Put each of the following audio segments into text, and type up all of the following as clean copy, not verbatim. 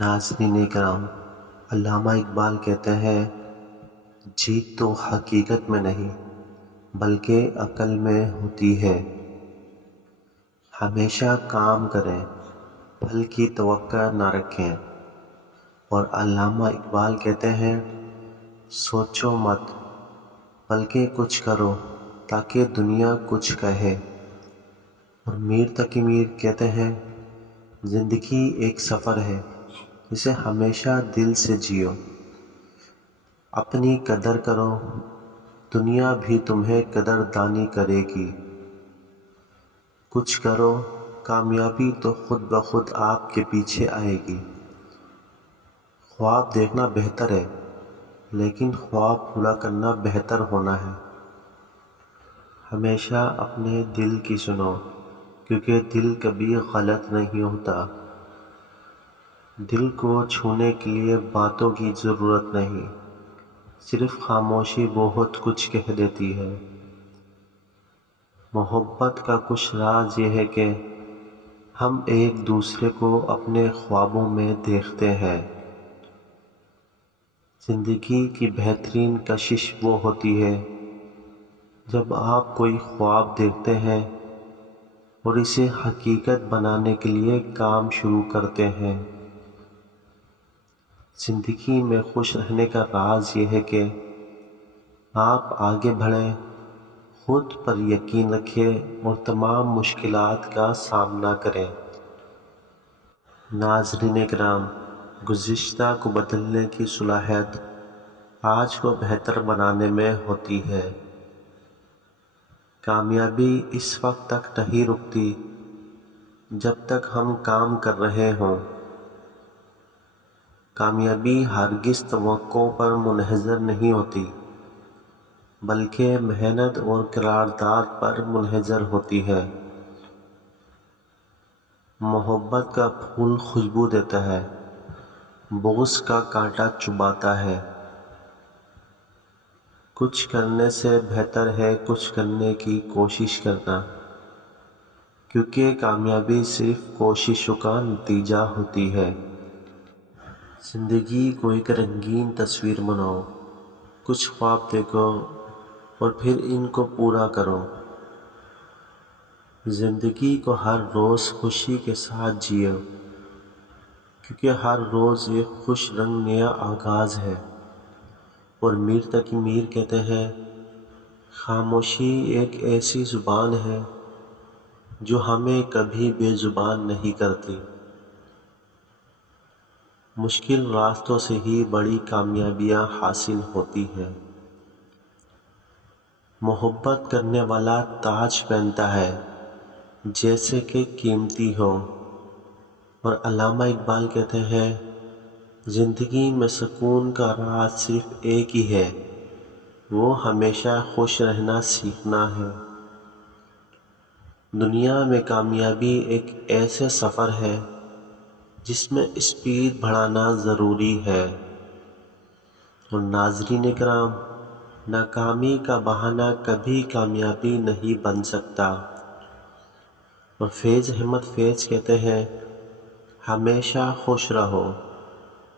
ناظرین کرام، علامہ اقبال کہتے ہیں جیت تو حقیقت میں نہیں بلکہ عقل میں ہوتی ہے۔ ہمیشہ کام کریں، پھل کی توقع نہ رکھیں۔ اور علامہ اقبال کہتے ہیں سوچو مت بلکہ کچھ کرو تاکہ دنیا کچھ کہے۔ اور میر تقی میر کہتے ہیں زندگی ایک سفر ہے، اسے ہمیشہ دل سے جیو۔ اپنی قدر کرو، دنیا بھی تمہیں قدر دانی کرے گی۔ کچھ کرو، کامیابی تو خود بخود آپ کے پیچھے آئے گی۔ خواب دیکھنا بہتر ہے لیکن خواب پورا کرنا بہتر ہونا ہے۔ ہمیشہ اپنے دل کی سنو کیونکہ دل کبھی غلط نہیں ہوتا۔ دل کو چھونے کے لیے باتوں کی ضرورت نہیں، صرف خاموشی بہت کچھ کہہ دیتی ہے۔ محبت کا کچھ راز یہ ہے کہ ہم ایک دوسرے کو اپنے خوابوں میں دیکھتے ہیں۔ زندگی کی بہترین کشش وہ ہوتی ہے جب آپ کوئی خواب دیکھتے ہیں اور اسے حقیقت بنانے کے لیے کام شروع کرتے ہیں۔ زندگی میں خوش رہنے کا راز یہ ہے کہ آپ آگے بڑھیں، خود پر یقین رکھیں اور تمام مشکلات کا سامنا کریں۔ ناظرین کرام، گزشتہ کو بدلنے کی صلاحیت آج کو بہتر بنانے میں ہوتی ہے۔ کامیابی اس وقت تک نہیں رکتی جب تک ہم کام کر رہے ہوں۔ کامیابی ہرگز توقع پر منحصر نہیں ہوتی بلکہ محنت اور قرارداد پر منحصر ہوتی ہے۔ محبت کا پھول خوشبو دیتا ہے، بغض کا کانٹا چبھاتا ہے۔ کچھ کرنے سے بہتر ہے کچھ کرنے کی کوشش کرنا، کیونکہ کامیابی صرف کوششوں کا نتیجہ ہوتی ہے۔ زندگی کو ایک رنگین تصویر بناؤ، کچھ خواب دیکھو اور پھر ان کو پورا کرو۔ زندگی کو ہر روز خوشی کے ساتھ جیو، کیونکہ ہر روز ایک خوش رنگ نیا آغاز ہے۔ اور میر تقی میر کہتے ہیں خاموشی ایک ایسی زبان ہے جو ہمیں کبھی بے زبان نہیں کرتی۔ مشکل راستوں سے ہی بڑی کامیابیاں حاصل ہوتی ہیں۔ محبت کرنے والا تاج پہنتا ہے جیسے کہ قیمتی ہو۔ اور علامہ اقبال کہتے ہیں زندگی میں سکون کا راز صرف ایک ہی ہے، وہ ہمیشہ خوش رہنا سیکھنا ہے۔ دنیا میں کامیابی ایک ایسے سفر ہے جس میں اسپیڈ بڑھانا ضروری ہے۔ اور ناظرین کرام، ناکامی کا بہانہ کبھی کامیابی نہیں بن سکتا۔ اور فیض احمد فیض کہتے ہیں ہمیشہ خوش رہو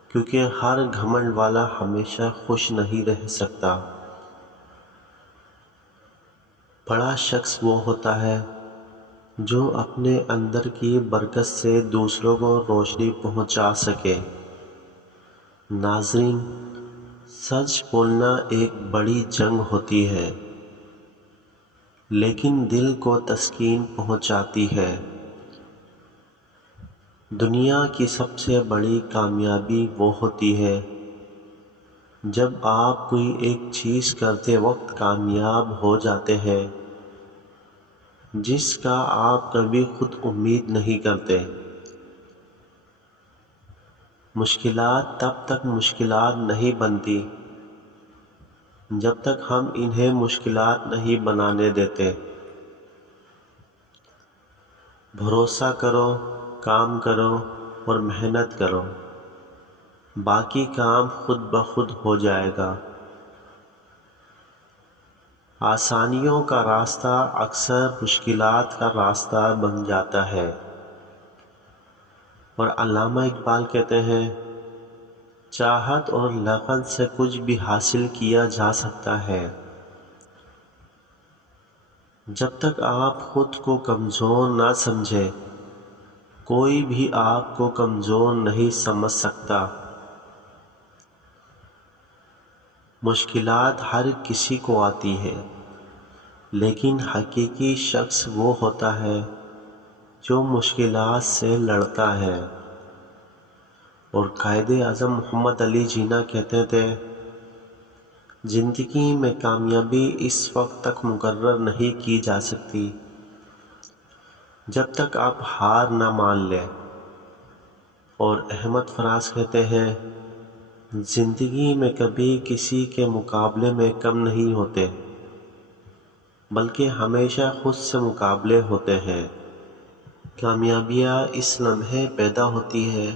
کیونکہ ہر گھمنڈ والا ہمیشہ خوش نہیں رہ سکتا۔ بڑا شخص وہ ہوتا ہے جو اپنے اندر کی برکت سے دوسروں کو روشنی پہنچا سکے۔ ناظرین، سچ بولنا ایک بڑی جنگ ہوتی ہے لیکن دل کو تسکین پہنچاتی ہے۔ دنیا کی سب سے بڑی کامیابی وہ ہوتی ہے جب آپ کوئی ایک چیز کرتے وقت کامیاب ہو جاتے ہیں جس کا آپ کبھی خود امید نہیں کرتے۔ مشکلات تب تک مشکلات نہیں بنتی جب تک ہم انہیں مشکلات نہیں بنانے دیتے۔ بھروسہ کرو، کام کرو اور محنت کرو، باقی کام خود بخود ہو جائے گا۔ آسانیوں کا راستہ اکثر مشکلات کا راستہ بن جاتا ہے۔ اور علامہ اقبال کہتے ہیں چاہت اور لگن سے کچھ بھی حاصل کیا جا سکتا ہے۔ جب تک آپ خود کو کمزور نہ سمجھے کوئی بھی آپ کو کمزور نہیں سمجھ سکتا۔ مشکلات ہر کسی کو آتی ہے، لیکن حقیقی شخص وہ ہوتا ہے جو مشکلات سے لڑتا ہے۔ اور قائد اعظم محمد علی جناح کہتے تھے زندگی میں کامیابی اس وقت تک مقرر نہیں کی جا سکتی جب تک آپ ہار نہ مان لیں۔ اور احمد فراز کہتے ہیں زندگی میں کبھی کسی کے مقابلے میں کم نہیں ہوتے، بلکہ ہمیشہ خود سے مقابلے ہوتے ہیں۔ کامیابیاں اس لمحے پیدا ہوتی ہے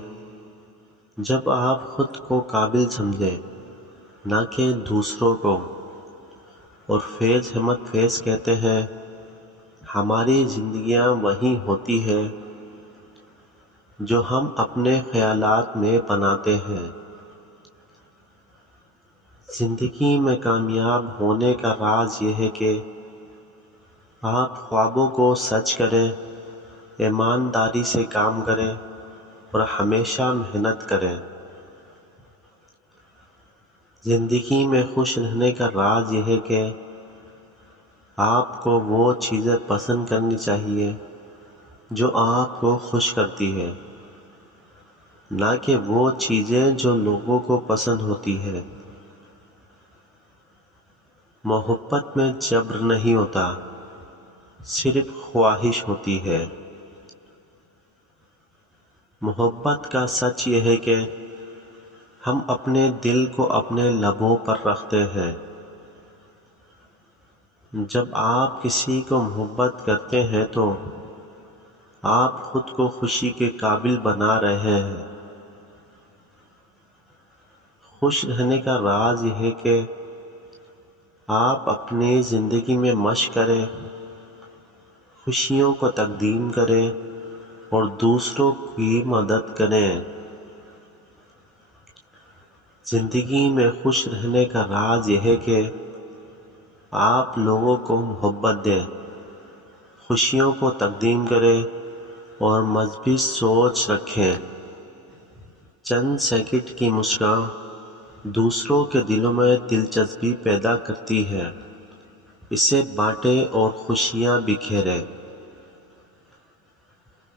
جب آپ خود کو قابل سمجھیں، نہ کہ دوسروں کو۔ اور فیض احمد فیض کہتے ہیں ہماری زندگیاں وہی ہوتی ہے جو ہم اپنے خیالات میں بناتے ہیں۔ زندگی میں کامیاب ہونے کا راز یہ ہے کہ آپ خوابوں کو سچ کریں، ایمانداری سے کام کریں اور ہمیشہ محنت کریں۔ زندگی میں خوش رہنے کا راز یہ ہے کہ آپ کو وہ چیزیں پسند کرنی چاہیے جو آپ کو خوش کرتی ہے، نہ کہ وہ چیزیں جو لوگوں کو پسند ہوتی ہے۔ محبت میں جبر نہیں ہوتا، صرف خواہش ہوتی ہے۔ محبت کا سچ یہ ہے کہ ہم اپنے دل کو اپنے لبوں پر رکھتے ہیں۔ جب آپ کسی کو محبت کرتے ہیں تو آپ خود کو خوشی کے قابل بنا رہے ہیں۔ خوش رہنے کا راز یہ ہے کہ آپ اپنی زندگی میں مشق کریں، خوشیوں کو تقدیم کریں اور دوسروں کی مدد کریں۔ زندگی میں خوش رہنے کا راز یہ ہے کہ آپ لوگوں کو محبت دیں، خوشیوں کو تقدیم کریں اور مثبت سوچ رکھیں۔ چند سیکنڈ کی مسکراہٹ دوسروں کے دلوں میں دلچسپی پیدا کرتی ہے، اسے بانٹیں اور خوشیاں بکھیریں۔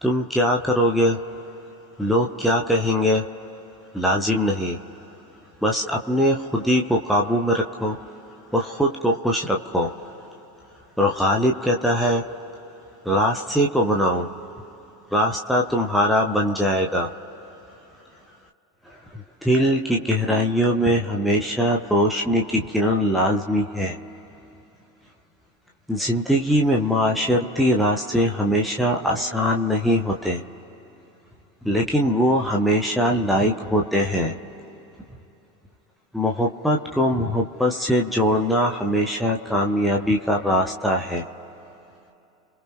تم کیا کرو گے، لوگ کیا کہیں گے، لازم نہیں، بس اپنے خودی کو قابو میں رکھو اور خود کو خوش رکھو۔ اور غالب کہتا ہے راستے کو بناؤ، راستہ تمہارا بن جائے گا۔ دل کی گہرائیوں میں ہمیشہ روشنی کی کرن لازمی ہے۔ زندگی میں معاشرتی راستے ہمیشہ آسان نہیں ہوتے، لیکن وہ ہمیشہ لائق ہوتے ہیں۔ محبت کو محبت سے جوڑنا ہمیشہ کامیابی کا راستہ ہے۔